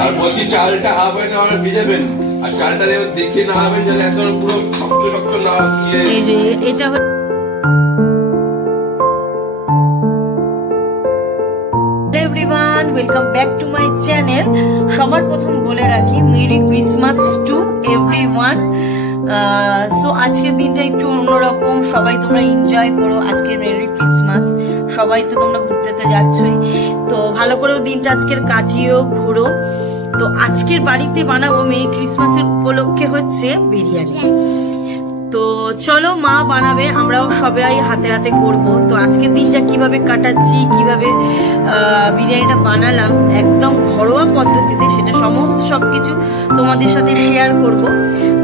আর বলছি চালটা half an hour ভিজাবেন, আর চালটা দেখিয়ে না হবেন যাতে একদম পুরো শক্ত শক্ত না হয়। এই যে এটা everyone, welcome back to my channel. সবার প্রথম বলে রাখি merry Christmas to everyone. So আজকের দিনটা একটু অন্যরকম, সবাই তোমরা এনজয় করো। আজকের মেরি ক্রিসমাস, সবাই তো তোমরা ঘুরতে যাচ্ছই, তো ভালো করে দিনটা আজকের কাটিয়েও ঘুরো। তো আজকের বাড়িতে বানাবো মেরি ক্রিসমাসের উপলক্ষে হচ্ছে বিরিয়ানি। তো চলো, মা বানাবে, আমরাও সবাই হাতে হাতে করব। তো আজকের দিনটা কিভাবে কাটাচ্ছি, কিভাবে বিরিয়ানিটা বানালাম একদম ঘরোয়া পদ্ধতিতে, সেটা সমস্ত সবকিছু তোমাদের সাথে শেয়ার করব।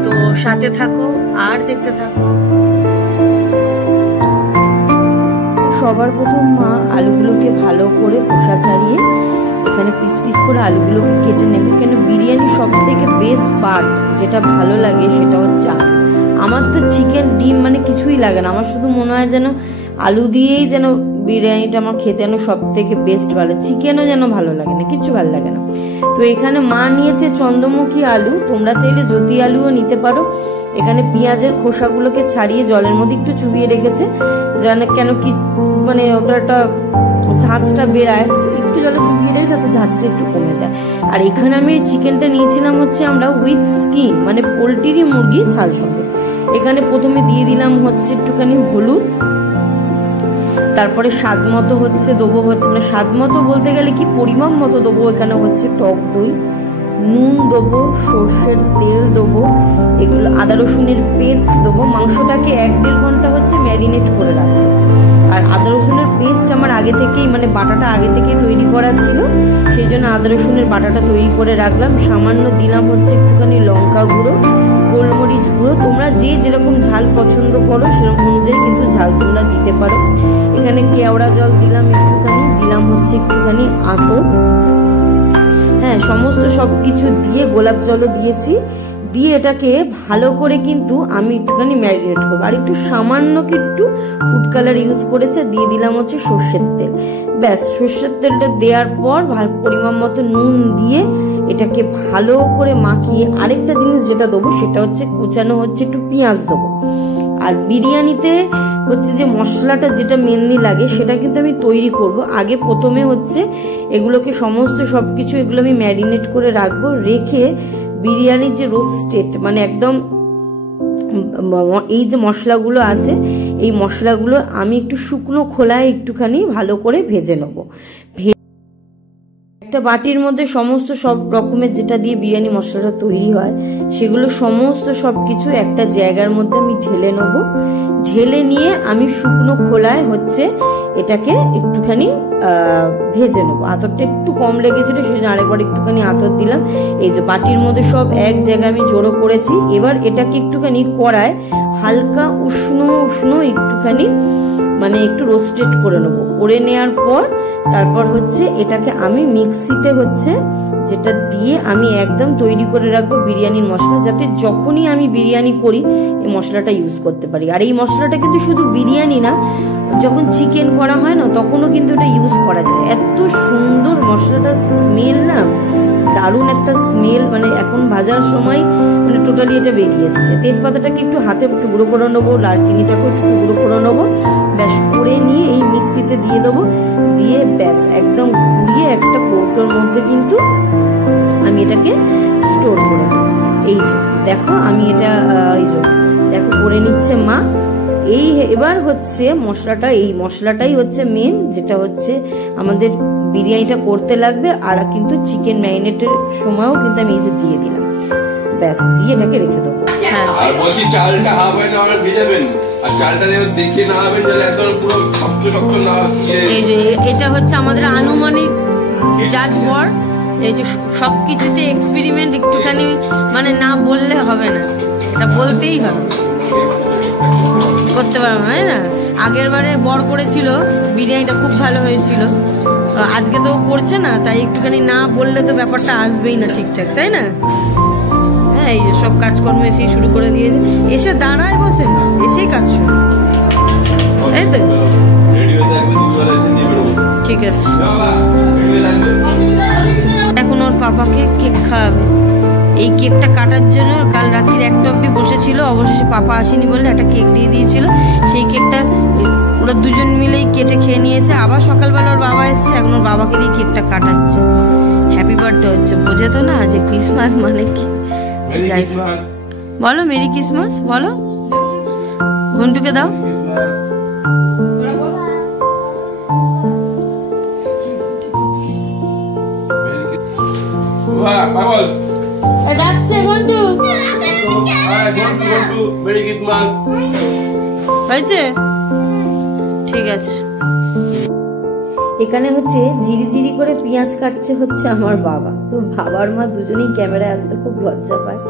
তো সাথে থাকো আর দেখতে থাকো। সবার প্রথম মা আলুগুলোকে ভালো করে খোসা ছাড়িয়ে এখানে পিস পিস করে আলুগুলোকে কেটে নেবে। কেন বিরিয়ানি সব থেকে বেস্ট পার্ট যেটা ভালো লাগে সেটা হচ্ছে আলু। আমার তো চিকেন ডিম মানে কিছুই লাগে না, আমার শুধু মনে হয় যেন আলু দিয়েই যেন বিরিয়ানিটা আমার খেতে যেন সব থেকে বেস্ট ভালো। চিকেনও যেন ভালো লাগে না, কিছু ভালো লাগে না। তো এখানে মা নিয়েছে চন্দ্রমুখী আলু, তোমরা চাইলে জ্যোতি আলুও নিতে পারো। এখানে পেঁয়াজের খোসাগুলোকে ছাড়িয়ে জলের মধ্যে একটু চুবিয়ে রেখেছে, যেন কেন কি মানে ওটা একটা ঝাঁঝটা বেরায়, একটু জলে চুবিয়ে রেখে যাতে ঝাঁঝটা একটু কমে যায়। আর এখানে আমি চিকেনটা নিয়েছিলাম হচ্ছে আমরা উইথ স্কিন, মানে পোলট্রি মুরগি ছাল সঙ্গে। এখানে প্রথমে দিয়ে দিলাম হচ্ছে একটুখানি হলুদ, তারপরে স্বাদ মতো হচ্ছে দেবো হচ্ছে, মানে স্বাদ মতো বলতে গেলে কি পরিমাণ মতো দেবো। এখানে হচ্ছে টক দই, নুন দেবো, সর্ষের তেল দেবো, এগুলো আদা রসুনের পেস্ট দেবো। মাংসটাকে 1-1.5 ঘন্টা হচ্ছে ম্যারিনেট করে রাখবো। আর আদা রসুনের পেস্ট আমার আগে থেকেই মানে বাটাটা আগে থেকেই তৈরি করা ছিল, সেই জন্য আদা রসুনের বাটাটা তৈরি করে রাখলাম। সামান্য দিলাম হচ্ছে একটুখানি লঙ্কা গুঁড়ো, গোলমরিচ গুঁড়ো। তোমরা যে যেরকম ঝাল পছন্দ করো সেরকম অনুযায়ী কিন্তু ঝাল তোমরা দিতে পারো। এখানে কেওড়া জল দিলাম একটুখানি, দিলাম হচ্ছে একটুখানি আতর, হ্যাঁ সমস্ত সবকিছু দিয়ে গোলাপ জলও দিয়েছি। দিয়ে এটাকে ভালো করে কিন্তু আমি একটুখানি ম্যারিনেট করবো। আর একটু সামান্য একটু ফুড কালার ইউজ করেছে, দিয়ে দিলাম হচ্ছে সর্ষের তেল। ব্যাস, সর্ষের তেলটা দেওয়ার পর পরিমাণ মতো নুন দিয়ে এটাকে ভালো করে মাখিয়ে আরেকটা জিনিস যেটা দেবো সেটা হচ্ছে কুচানো হচ্ছে একটু পেঁয়াজ দেবো। আর বিরিয়ানিতে হচ্ছে যে মশলাটা যেটা মেনলি লাগে সেটা কিন্তু আমি তৈরি করব। আগে প্রথমে হচ্ছে এগুলোকে সমস্ত সবকিছু এগুলো আমি ম্যারিনেট করে রাখবো। রেখে বিরিয়ানির যে রোস্টেড মানে একদম এই যে মশলাগুলো আছে, এই মশলাগুলো আমি একটু শুকনো খোলায় একটুখানি ভালো করে ভেজে নেবো। একটা বাটির মধ্যে সমস্ত সব রকমের যেটা দিয়ে বিরিয়ানি মশলাটা তৈরি হয় সেগুলো সমস্ত সবকিছু একটা জায়গার মধ্যে আমি ঢেলে নেব। ঢেলে নিয়ে আমি শুকনো খোলায় হচ্ছে এটাকে একটুখানি ভেজে নেবো। আতরটা একটু কম লেগেছিল সেই জন্য আরেকবার একটুখানি আতর দিলাম। এই যে বাটির মধ্যে সব এক জায়গায় আমি জড়ো করেছি। এবার এটাকে একটুখানি কড়ায় হালকা উষ্ণ উষ্ণ একটুখানি মানে একটু রোস্টেড করে নেবো। করে নেওয়ার পর তারপর হচ্ছে এটাকে আমি মিক্সিতে হচ্ছে যেটা দিয়ে আমি একদম তৈরি করে রাখবো বিরিয়ানির মশলা, যাতে যখনই আমি বিরিয়ানি করি এই মশলাটা ইউজ করতে পারি। আর এই মশলাটা কিন্তু শুধু বিরিয়ানি না, যখন চিকেন করা হয় না তখনও কিন্তু এটা ইউজ করা যায়। এত সুন্দর মশলাটা, স্মেল না দারুণ একটা স্মেল, মানে এখন ভাজার সময় মানে টোটালি এটা বেরিয়ে এসছে। তেজপাতাটাকে একটু হাতে টুকরো করে নেবো, দারচিনিটাকেও একটু টুকরো করে নেবো। ব্যাস করে নিয়ে এই মিক্সিতে দিয়ে দেবো, দিয়ে ব্যাস একদম ঘুরিয়ে একটা কৌটোর মধ্যে কিন্তু আমি এটাকে স্টোর করে দেবো। এই যে দেখো আমি এটা এই যে দেখো করে নিচ্ছে মা। এই এবার হচ্ছে মশলাটা, এই মশলাটাই হচ্ছে মেন, যেটা হচ্ছে আমাদের বিরিয়ানিটা করতে লাগবে। আর কিন্তু চিকেন ম্যারিনেটের সময়ও কিন্তু আমি এই যে দিয়ে দিলাম, ব্যাস দিয়ে এটাকে রেখে দেবো। আর বলছি চালটা হাফ এন আওয়ার ভিজাবেন, আর চালটা দেখিয়ে না হবেন যাতে একদম পুরো শক্ত শক্ত না হয়। এই যে এটা হচ্ছে আমাদের আনুমানিক জাজ বর। এই যে সবকিছুতে এক্সপেরিমেন্ট একটুখানি মানে না বললে হবে না, এটা বলতেই হবে, করতে পারবো না, তাই না? আগের বারে বর করেছিল, বিরিয়ানিটা খুব ভালো হয়েছিল। আজকে তো করছে না, তাই একটুখানি না বললে তো ব্যাপারটা আসবেই না ঠিকঠাক, তাই না? হ্যাঁ, এই যে সব কাজকর্ম এসেই শুরু করে দিয়েছে, এসে দাঁড়ায় বসে এসেই কাজ শুরু, তাই তো? ঠিক আছে। এখন ওর পাপাকে কেক খাওয়াবে। এই কেকটা কাটার জন্য কাল রাত্রির 1টা অবধি বসেছিল, অবশেষে পাপা আসেনি বলে একটা কেক দিয়ে দিয়েছিল। সেই কেকটা ওরা দুজন মিলেই কেটে খেয়ে নিয়েছে। আবার সকালবেলা ওর বাবা এসছে, এখন ওর বাবাকে দিয়ে কেকটা কাটাচ্ছে। হ্যাপি বার্থডে হচ্ছে, বোঝে তো না যে ক্রিসমাস মানে কি। যাই বলো মেরি ক্রিসমাস বলো, ঘন্টুকে দাও। ডাকছে ঘন্টু, হয়েছে ঠিক আছে। এখানে হচ্ছে ঝিরিঝিরি করে পেঁয়াজ কাটছে হচ্ছে আমার বাবা। তো বাবার মা দুজনেই ক্যামেরায় আসতে খুব লজ্জা পায়,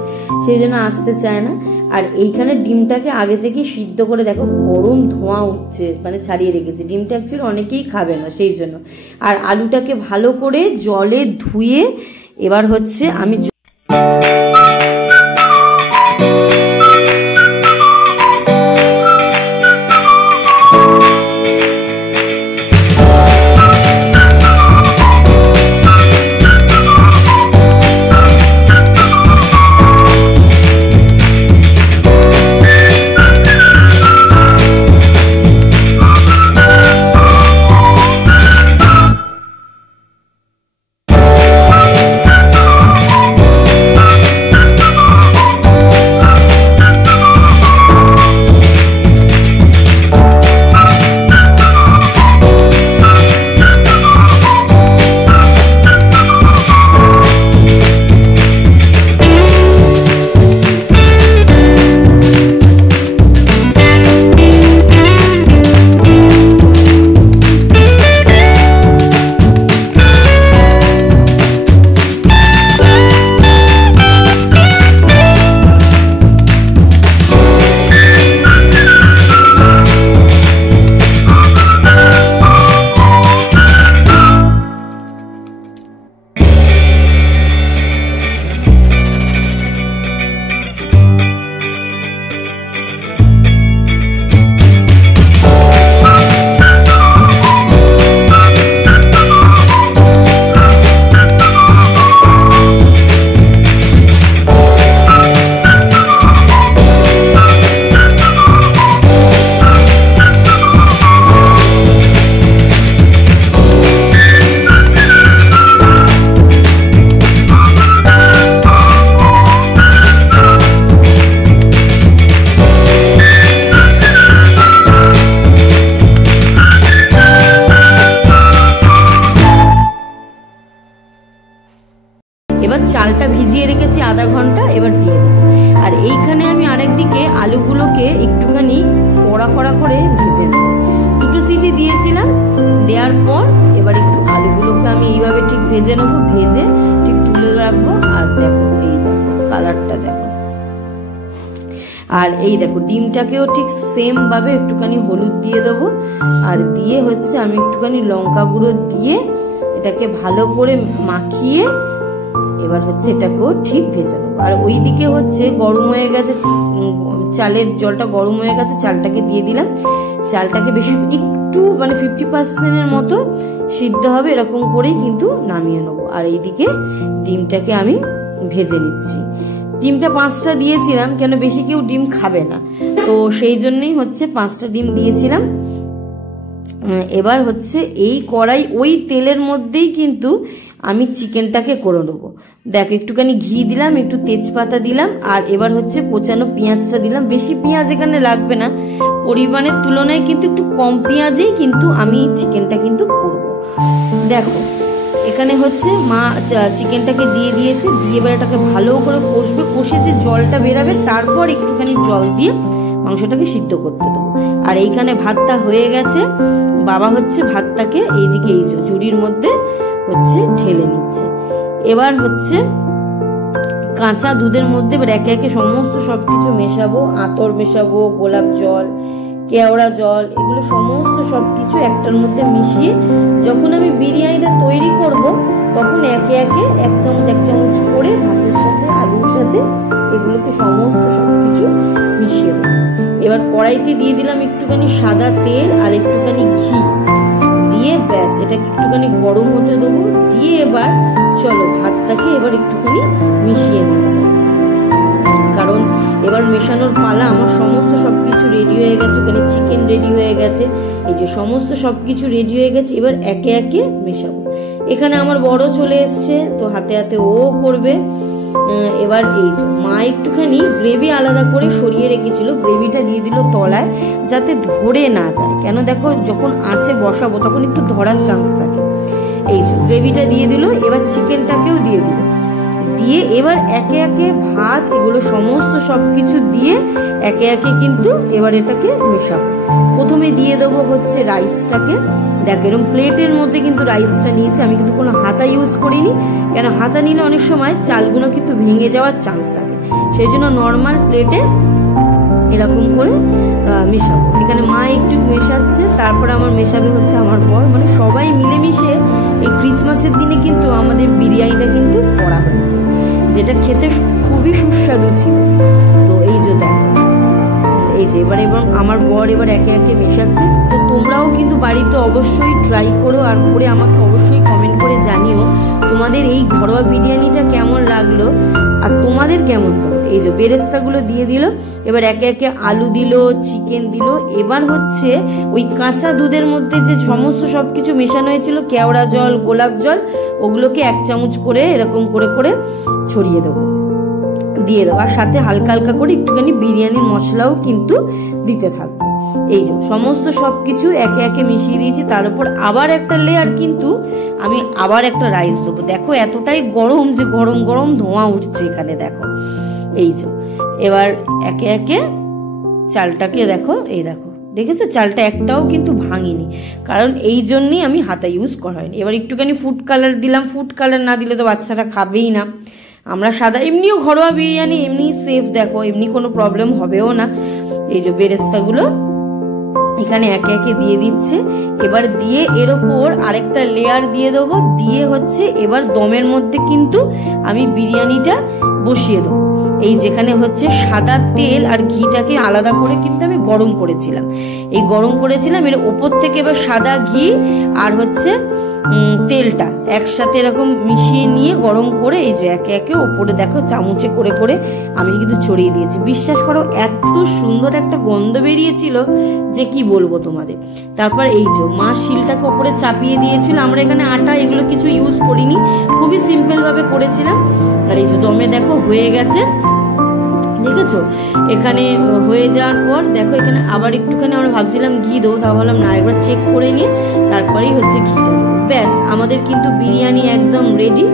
সেই জন্য আসতে চায় না। আর এইখানে ডিমটাকে আগে থেকে সিদ্ধ করে দেখো গরম ধোঁয়া উঠছে, মানে ছাড়িয়ে রেখেছি। ডিমটা অ্যাকচুয়ালি অনেকেই খাবে না সেই জন্য। আর আলুটাকে ভালো করে জলে ধুয়ে এবার হচ্ছে আমি এবার চালটা ভিজিয়ে রেখেছি আধা ঘন্টা, এবার দিয়ে দেবো। আর এইখানে আমি আরেকদিকে আলুগুলোকে একটুখানি কড়া কড়া করে ভেজে নেব। দুটো সিটি দিয়েছিলাম, দেওয়ার পর এবার একটু আলুগুলোকে আমি এইভাবে ঠিক ভেজে নেবো, ভেজে ঠিক তুলে রাখবো। আর দেখো এই দেখো কালারটা দেখো। আর এই দেখো ডিমটাকেও ঠিক সেম ভাবে একটুখানি হলুদ দিয়ে দেবো। আর দিয়ে হচ্ছে আমি একটুখানি লঙ্কা গুঁড়ো দিয়ে এটাকে ভালো করে মাখিয়ে এবার হচ্ছে এটাকেও ঠিক ভেজে নেবো। আর ওইদিকে হচ্ছে গরম হয়ে গেছে, চালের জলটা গরম হয়ে গেছে, চালটাকে দিয়ে দিলাম। চালটাকে বেশি একটু মানে 50% মতো সিদ্ধ হবে, এরকম করেই কিন্তু নামিয়ে নেবো। আর এইদিকে ডিমটাকে আমি ভেজে নিচ্ছি। ডিমটা 5টা দিয়েছিলাম, কেন বেশি কেউ ডিম খাবে না, তো সেই জন্যই হচ্ছে 5টা ডিম দিয়েছিলাম। এবার হচ্ছে এই কড়াই ওই তেলের মধ্যেই কিন্তু আমি চিকেনটাকে করে নেবো। দেখ একটুখানি ঘি দিলাম, একটু তেজপাতা দিলাম, আর এবার হচ্ছে কোচানো পেঁয়াজটা দিলাম। বেশি পেঁয়াজ এখানে লাগবে না, পরিমাণের তুলনায় কিন্তু একটু কম পেঁয়াজেই কিন্তু আমি চিকেনটা কিন্তু করব। দেখো এখানে হচ্ছে মা চিকেনটাকে দিয়ে দিয়েছে, দিয়ে এবার এটাকে ভালো করে কষবে, কষে যে জলটা বেরাবে তারপর একটুখানি জল দিয়ে মাংসটাকে সিদ্ধ করতে দেবো। আর এইখানে ভাতটা হয়ে গেছে, বাবা হচ্ছে ভাতটাকে এইদিকে এই ঝুড়ির মধ্যে হচ্ছে ঢেলে নিচ্ছে। এবার হচ্ছে কাঁচা দুধের মধ্যে এবার একে একে সমস্ত সবকিছু মেশাবো। আতর মেশাবো, গোলাপ জল, কেওড়া জল, এগুলো সমস্ত সবকিছু একটার মধ্যে মিশিয়ে যখন আমি বিরিয়ানিটা তৈরি করব তখন একে একে 1 চামচ করে ভাতের সাথে আলুর সাথে এগুলোকে সমস্ত সবকিছু মিশিয়ে দেবো। এবার কড়াইতে দিয়ে দিলাম একটুখানি সাদা তেল আর একটুখানি ঘি দিয়ে, ব্যাস এটাকে একটুখানি গরম হতে দেবো। দিয়ে এবার চলো ভাতটাকে এবার একটুখানি মিশিয়ে নেওয়া যায়, কারণ এবার মেশানোর পালা। আমার সমস্ত সবকিছু রেডি হয়ে গেছে, ওখানে চিকেন রেডি হয়ে গেছে, এই যে সমস্ত সবকিছু রেডি হয়ে গেছে। এবার একে একে মেশাবো। এখানে আমার বড় চলে এসছে, তো হাতে হাতে ও করবে। এবার এই যে মা একটুখানি গ্রেভি আলাদা করে সরিয়ে রেখেছিল, গ্রেভিটা দিয়ে দিল তলায় যাতে ধরে না যায়, কেন দেখো যখন আঁচে বসাবো তখন একটু ধরার চান্স থাকে। এই যে গ্রেভিটা দিয়ে দিল, এবার চিকেনটাকেও দিয়ে দিল, দিয়ে এবার একে একে ভাত এগুলো সমস্ত সবকিছু দিয়ে একে একে কিন্তু এবার এটাকে মেশাবো। প্রথমে দিয়ে দেবো হচ্ছে রাইসটাকে। দেখ এরকম প্লেটের মধ্যে কিন্তু রাইসটা নিয়েছি, আমি কিন্তু কোনো হাতা ইউজ করিনি, কেন হাতা নিলে অনেক সময় চালগুলো কিন্তু ভেঙে যাওয়ার চান্স থাকে, সেই জন্য নর্মাল প্লেটে এরকম করে মেশাবো। এখানে মা একটু মেশাচ্ছে, তারপরে আমার মেশাবে হচ্ছে আমার বর। মানে সবাই মিলেমিশে এই ক্রিসমাসের দিনে কিন্তু আমাদের বিরিয়ানিটা কিন্তু করা হয়েছে, যেটা খেতে খুবই সুস্বাদু ছিল। তো এই যে দেখো, এই যে এবার আমার বর এবার একে একে মেশাচ্ছে। তো তোমরাও কিন্তু বাড়িতে অবশ্যই ট্রাই করো, আর করে আমাকে অবশ্যই কমেন্ট করে জানিও তোমাদের এই ঘরোয়া বিরিয়ানিটা কেমন লাগলো আর তোমাদের কেমন হলো। এই যে বেরেস্তাগুলো দিয়ে দিল, এবার একে একে আলু দিল, চিকেন দিল। এবার হচ্ছে ওই কাঁচা দুধের মধ্যে যে সমস্ত সবকিছু মেশানো হয়েছিল, কেওড়া জল, গোলাপ জল, ওগুলোকে 1 চামচ করে এরকম করে করে ছড়িয়ে দেবো, দিয়ে দেবো। আর সাথে হালকা হালকা করে একটুখানি বিরিয়ানির মশলাও কিন্তু দিতে থাকবো। এই যে সমস্ত সবকিছু একে একে মিশিয়ে দিয়েছি। তার উপর আবার একটা লেয়ার কিন্তু আমি আবার একটা রাইস দেবো। দেখো এতটাই গরম যে গরম গরম ধোঁয়া উঠছে এখানে, দেখো এই যে। এবার একে একে চালটাকে দেখো, এই দেখো দেখেছো চালটা একটাও কিন্তু ভাঙিনি, কারণ এই জন্যই আমি হাতা ইউজ করা হয়নি। এবার একটুখানি ফুড কালার দিলাম, ফুড কালার না দিলে তো বাচ্চাটা খাবেই না। আমরা সাদা এমনিও ঘরোয়া বিরিয়ানি এমনি সেফ, দেখো এমনি কোনো প্রবলেম হবেও না। এই যে বেরেস্তাগুলো এখানে একে একে দিয়ে দিচ্ছে। এবার দিয়ে এর ওপর আরেকটা লেয়ার দিয়ে দেবো, দিয়ে হচ্ছে এবার দমের মধ্যে কিন্তু আমি বিরিয়ানিটা বসিয়ে দেবো। এই যেখানে হচ্ছে সাদা তেল আর ঘিটাকে আলাদা করে কিন্তু আমি গরম করেছিলাম, এই গরম করেছিলাম এর ওপর থেকে এবার সাদা ঘি আর হচ্ছে তেলটা একসাথে এরকম মিশিয়ে নিয়ে গরম করে এই যে একে একে ওপরে দেখো চামচে করে করে আমি কিন্তু ছড়িয়ে দিয়েছি। বিশ্বাস করো এত সুন্দর একটা গন্ধ বেরিয়েছিল যে কি বলবো তোমাদের। তারপর এই যে মা শিলটাকে ওপরে চাপিয়ে দিয়েছিল, আমরা এখানে আটা এগুলো কিছু ইউজ করিনি, খুবই সিম্পল ভাবে করেছিলাম। আর এই যে দমে দেখো হয়ে গেছে, দেখেছো এখানে হয়ে যাওয়ার পর দেখো এখানে আবার একটুখানি আমরা ভাবছিলাম ঘি দেবো, তা বললাম না, একবার চেক করে নিয়ে তারপরেই হচ্ছে ঘি দেবো। ব্যাস আমাদের কিন্তু বিরিয়ানি একদম রেডি।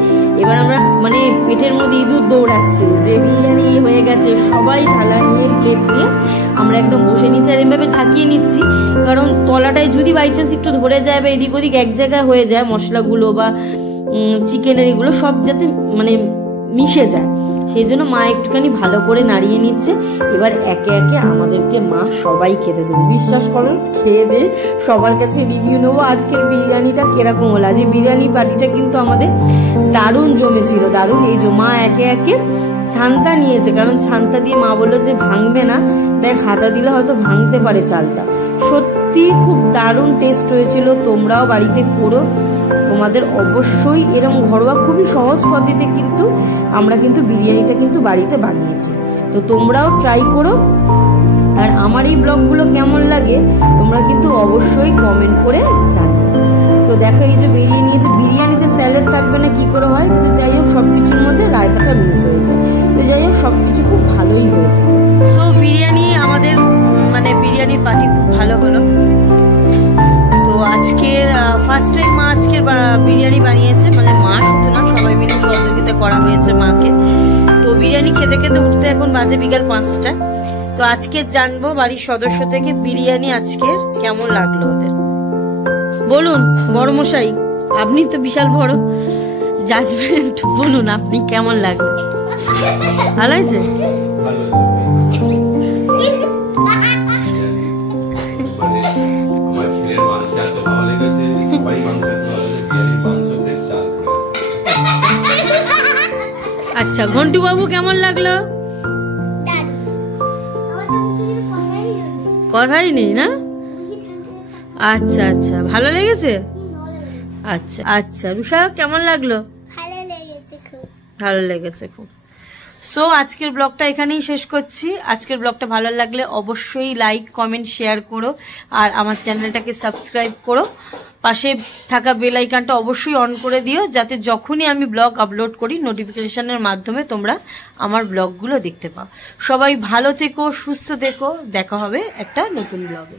এবার আমরা মানে পেটের মধ্যে ইঁদুর দৌড়াচ্ছে যে বিরিয়ানি হয়ে গেছে, সবাই থালা নিয়ে প্লেট নিয়ে আমরা একদম বসে নিচ্ছি। আর এভাবে ঝাঁকিয়ে নিচ্ছি, কারণ তলাটায় যদি বাই চান্স একটু ধরে যায় বা এদিক ওদিক এক জায়গায় হয়ে যায় মশলাগুলো বা চিকেনের এগুলো সব যাতে মানে মিশে যায়, সেই জন্য মা একটুখানি ভালো করে নাড়িয়ে নিচ্ছে। এবার একে একে আমাদেরকে মা সবাই খেতে দেবে। বিশ্বাস করুন খেয়ে দিয়ে সবার কাছে রিভিউ নেবো আজকের বিরিয়ানিটা কিরকম হলো। আজ বিরিয়ানি পার্টিটা কিন্তু আমাদের দারুণ জমেছিল, দারুণ। এই যে মা একে একে ছানটা নিয়েছে, কারণ ছানটা দিয়ে মা বললো যে ভাঙবে না, দেখ হাতা দিলে হয়তো ভাঙতে পারে চালটা। সত্যি খুব দারুণ টেস্ট হয়েছিল। তোমরাও বাড়িতে করো, তোমাদের অবশ্যই এরকম ঘরোয়া খুবই সহজ পদ্ধতিতে কিন্তু আমরা কিন্তু বিরিয়ানিটা কিন্তু বাড়িতে বানিয়েছি। তো তোমরাও ট্রাই করো। আর আমার এই ব্লগগুলো কেমন লাগে তোমরা কিন্তু অবশ্যই কমেন্ট করে জানাও। তো দেখো এই যে বেরিয়ে নিয়েছে, বিরিয়ানিতে স্যালাড থাকবে না কি করে হয়, কিন্তু যাই হোক সবকিছুর মধ্যে রায়তাটা মিক্স হয়ে যায়। তো যাই হোক সবকিছু খুব ভালোই হয়েছে। সো বিরিয়ানি আমাদের মানে বিরিয়ানির পার্টি খুব ভালো হলো। তো আজকের ফার্স্ট টাইম মা আজকের বিরিয়ানি বানিয়েছে, মানে মা শুধু না সবাই মিলে সহযোগিতা করা হয়েছে মাকে। তো বিরিয়ানি খেতে খেতে উঠতে এখন বাজে বিকাল 5টা। তো আজকে জানবো বাড়ির সদস্য থেকে বিরিয়ানি আজকের কেমন লাগলো ওদের। বলুন বড় মশাই, আপনি তো বিশাল বড় জাজমেন্ট, বলুন আপনি কেমন লাগলো? ভালো হয়েছে? আচ্ছা ঘন্টু বাবু কেমন লাগলো? কথাই নেই না? আচ্ছা আচ্ছা ভালো লেগেছে। আচ্ছা আচ্ছা রুষা কেমন লাগলো? ভালো লেগেছে খুব। সো আজকের ব্লগটা এখানেই শেষ করছি। আজকের ব্লগটা ভালো লাগলে অবশ্যই লাইক কমেন্ট শেয়ার করো, আর আমার চ্যানেলটাকে সাবস্ক্রাইব করো। পাশে থাকা বেল আইকনটা অবশ্যই অন করে দিও, যাতে যখনই আমি ব্লগ আপলোড করি নোটিফিকেশনের মাধ্যমে তোমরা আমার ব্লগগুলো দেখতে পাও। সবাই ভালো থেকো, সুস্থ থেকো, দেখা হবে একটা নতুন ব্লগে।